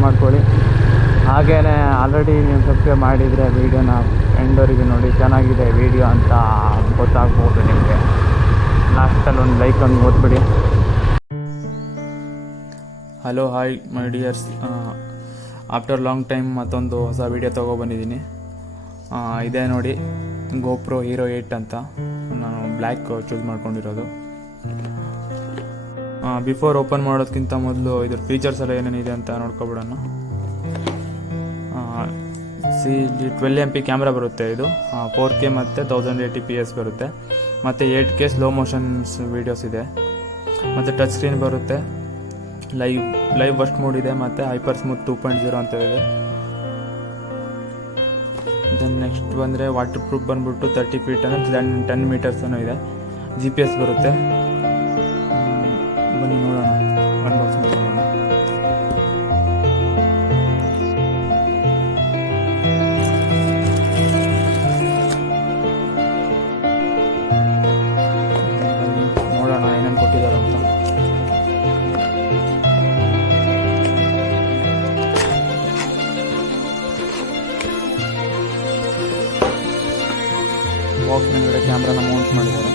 Subscribe ಮಾಡ್ಕೊಳ್ಳಿ. ಹಾಗೆಯೇ already ನೀವು ಸಬ್ಸ್ಕ್ರೈಬ್ ಮಾಡಿದರೆ ವೀಡಿಯೋನ ಎಂಡವರೆಗೆ ನೋಡಿ, ಚೆನ್ನಾಗಿದೆ ವೀಡಿಯೋ ಅಂತ ಗೊತ್ತಾಗ್ಬೋದು ನಿಮಗೆ. ಲಾಸ್ಟಲ್ಲಿ ಒಂದು ಲೈಕ್ ಒಂದು ಓದ್ಬಿಡಿ. Hello hi my dears, after long time ಮತ್ತೊಂದು ಹೊಸ ವೀಡಿಯೋ ತೊಗೊಬಂದಿದ್ದೀನಿ. ಇದೇ ನೋಡಿ ಗೋಪ್ರೋ ಹೀರೋ 8 ಅಂತ. ನಾನು ಬ್ಲ್ಯಾಕ್ ಚೂಸ್ ಮಾಡ್ಕೊಂಡಿರೋದು. ಬಿಫೋರ್ ಓಪನ್ ಮಾಡೋದಕ್ಕಿಂತ ಮೊದಲು ಇದ್ರ ಫೀಚರ್ಸ್ ಎಲ್ಲ ಏನೇನಿದೆ ಅಂತ ನೋಡ್ಕೊಬಿಡೋಣ. ಇಲ್ಲಿ 12 MP ಕ್ಯಾಮ್ರಾ ಬರುತ್ತೆ. ಇದು 4K ಮತ್ತು 1080p ಬರುತ್ತೆ. ಮತ್ತು 8K ಸ್ಲೋ ಮೋಷನ್ಸ್ ವೀಡಿಯೋಸ್ ಇದೆ. ಮತ್ತು ಟಚ್ ಸ್ಕ್ರೀನ್ ಬರುತ್ತೆ. ಲೈವ್ ವರ್ಸ್ಟ್ ಮೋಡ್ ಇದೆ. ಮತ್ತು ಹೈಪರ್ ಸ್ಮೂತ್ 2.0 ಅಂತ ಇದೆ. ದೆನ್ ನೆಕ್ಸ್ಟ್ ಬಂದರೆ ವಾಟರ್ ಪ್ರೂಫ್ ಬಂದ್ಬಿಟ್ಟು 30 feet ಅಂದರೆ 10 meters ಇದೆ. GPS ಬರುತ್ತೆ. ಬನ್ನಿ ನೋಡೋಣ, ಅನ್ಬಾಕ್ಸ್ ಮಾಡೋಣ. ನೋಡೋಣ ಏನೇನು ಕೊಟ್ಟಿದ್ದಾರೆ ಅಂತ. ಬಾಕ್ಸ್ ಮೇಲ್ಗಡೆ ಕ್ಯಾಮ್ರಾನ ಮೌಂಟ್ ಮಾಡಿದ್ದಾರೆ.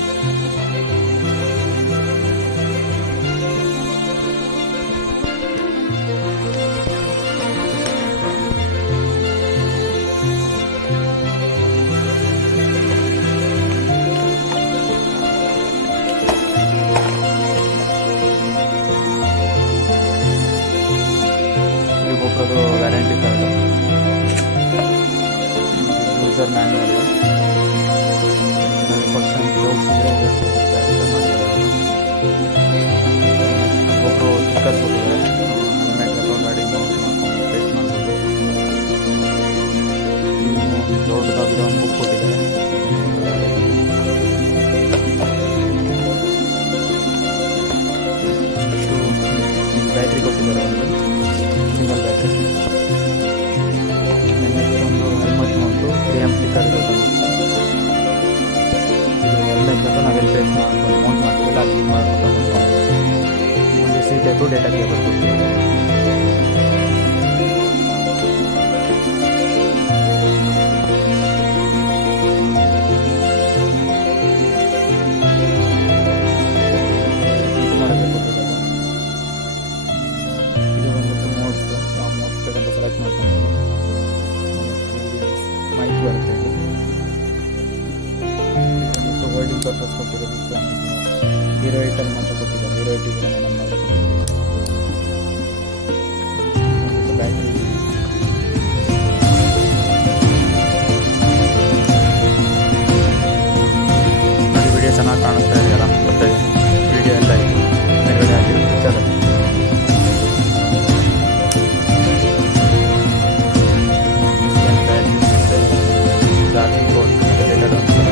GoProದು warranty card, user manual, GoPro sticker ಕೊಟ್ಟಿದ್ದಾರೆ. ಹೆಲ್ಮೆಟ್ ಅಥವಾ ಗಾಡಿ ಟೆಸ್ಟ್ ಮಾಡ್ಬೋದು. ಇನ್ನು ದೊಡ್ಡದಾಗಿರೋ ಒಂದು ಬುಕ್ ಕೊಟ್ಟಿದ್ದಾರೆ. ಬ್ಯಾಟ್ರಿ ಕೊಟ್ಟಿದ್ದಾರೆ, ಒಂದು ಸಿಂಗಲ್ ಬ್ಯಾಟ್ರಿ. ನೆಕ್ಸ್ಟ್ ಒಂದು ಹೆಲ್ಮೆಟ್ ಮತ್ತು 3M ಸ್ಟಿಕ್ಕರ್ ಇರೋದು. ಇದು ಹೆಲ್ಮೆಟ್ ಮತ್ತು ನಾವೆಲ್ಲಿ ಫೇಸ್ ಮಾಡ್ಕೊಂಡು ಮೌಂಟ್ ಮಾಡ್ತೀವಿ ಅಲ್ಲಿ ಮಾಡ್ಕೊಂಡು ಒಂದು ಸಿ ಟೈಪು ಡೇಟಾ ಕೇಬಲ್ ಕೊಡ್ತೀವಿ. ಇದು ಬಂದ್ಬಿಟ್ಟು ಮೋಡ್ಸ್, ನಾವು ಮೋಡ್ಸ್ ಬೇಕಂತ ಸೆಲೆಕ್ಟ್ ಮಾಡ್ಕೊಂಡು ಮೈಕ್ ಬರುತ್ತೆ. ಇದು ಹೋಲ್ಡಿಂಗ್ ಪರ್ಪಸ್ ಕೊಟ್ಟಿರೋದು. ಹೀರೋ 8 ಅಲ್ಲಿ ಮಾತ್ರ ಕೊಟ್ಟಿದ್ದಾರೆ. ಹೀರೋ 8 ಮಾತ್ರ ಕೊಟ್ಟಿದ್ದಾರೆ. ಬ್ಯಾಟ್ರಿ ವಿಡಿಯೋ ಚೆನ್ನಾಗಿ ಕಾಣಿಸ್ತಾ ಇದೆಯಲ್ಲ, ಮತ್ತೆ ವಿಡಿಯೋ ಎಲ್ಲ ಮೇಲ್ಗಡೆ ಹಾಕಿರೋ ಪಿಕ್ಚರ್ ಬ್ಯಾಟ್ರಿ ಮತ್ತು ಚಾರ್ಜಿಂಗ್ ಬೋರ್ಡ್ ಮತ್ತು ಡೇಟಾ ಟ್ರಾನ್ಸ್ಫರ್.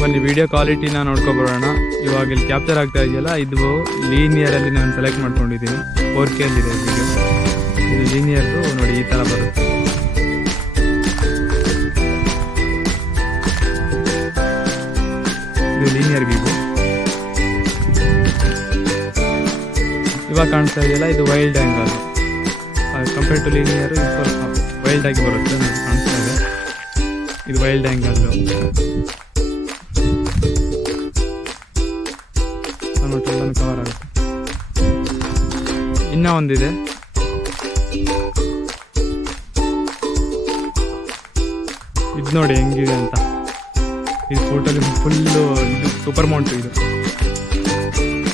ಬನ್ನಿ ವಿಡಿಯೋ ಕ್ವಾಲಿಟಿನ ನೋಡ್ಕೊಬರೋಣ. ಇವಾಗ ಇಲ್ಲಿ ಕ್ಯಾಪ್ಚರ್ ಆಗ್ತಾ ಇದೆಯಲ್ಲ, ಇದು ಲೀನಿಯರಲ್ಲಿ ನಾನು ಸೆಲೆಕ್ಟ್ ಮಾಡ್ಕೊಂಡಿದ್ದೀನಿ. 4K ಇದೆ ವಿಡಿಯೋ. ಇದು ಲೀನಿಯರ್ದು ನೋಡಿ ಈ ಥರ ಬರುತ್ತೆ. ಇದು ಲೀನಿಯರ್ ವ್ಯೂ. ಇವಾಗ ಕಾಣಿಸ್ತಾ ಇದೆಯಲ್ಲ, ಇದು wild angle. Compare to linear ಇದು ಸ್ವಲ್ಪ ವೈಲ್ಡ್ ಆಗಿ ಬರುತ್ತೆ, ನನಗೆ ಕಾಣಿಸ್ತಾ ಇದೆ. ಇದು ವೈಲ್ಡ್ ಆ್ಯಂಗಲ್ಲು. ಎಲ್ಲನೂ ಕವರ್ ಆಗುತ್ತೆ. ಇನ್ನೂ ಒಂದಿದೆ, ಇದು ನೋಡಿ ಹೆಂಗಿದೆ ಅಂತ. ಇದು ಫೋಟೋಲಿ ಫುಲ್ಲು ಇದು ಸೂಪರ್ ಮೌಂಟು, ಇದು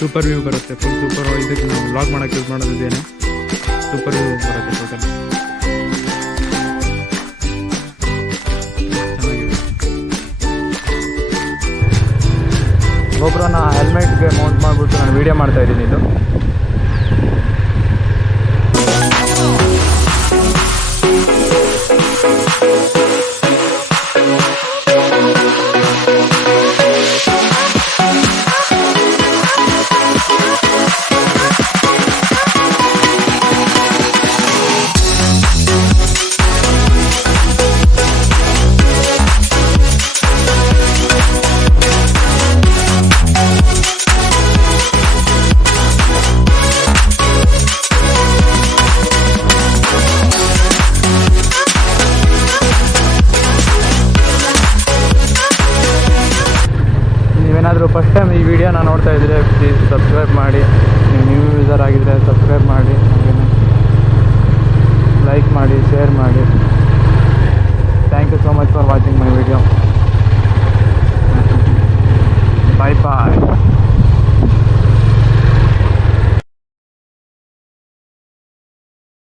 ಸೂಪರ್ ವ್ಯೂ ಬರುತ್ತೆ. Full super. ಇದಕ್ಕೆ ನಾವು ವ್ಲಾಗ್ ಮಾಡೋಕ್ಕೆ ಯೂಸ್ ಮಾಡೋದು ಇದೇನೆ, ಸೂಪರ್ ವ್ಯೂ ಬರುತ್ತೆ ಟೋಟಲ್. ಚೆನ್ನಾಗಿದೆ. ಗೋಪ್ರೋನ ಹೆಲ್ಮೆಟ್ಗೆ ಮೌಂಟ್ ಮಾಡಿಬಿಟ್ಟು ನಾನು ವೀಡಿಯೋ ಮಾಡ್ತಾಯಿದ್ದೀನಿ. ಇದು ಏನಾದರೂ ಫಸ್ಟ್ ಟೈಮ್ ಈ ವಿಡಿಯೋನ ನೋಡ್ತಾ ಇದ್ದರೆ ಪ್ಲೀಸ್ ಸಬ್ಸ್ಕ್ರೈಬ್ ಮಾಡಿ. ನೀವು ನ್ಯೂ ಯೂಸರ್ ಆಗಿದ್ದರೆ ಸಬ್ಸ್ಕ್ರೈಬ್ ಮಾಡಿ, ಹಾಗೆಯೇ ಲೈಕ್ ಮಾಡಿ, ಶೇರ್ ಮಾಡಿ.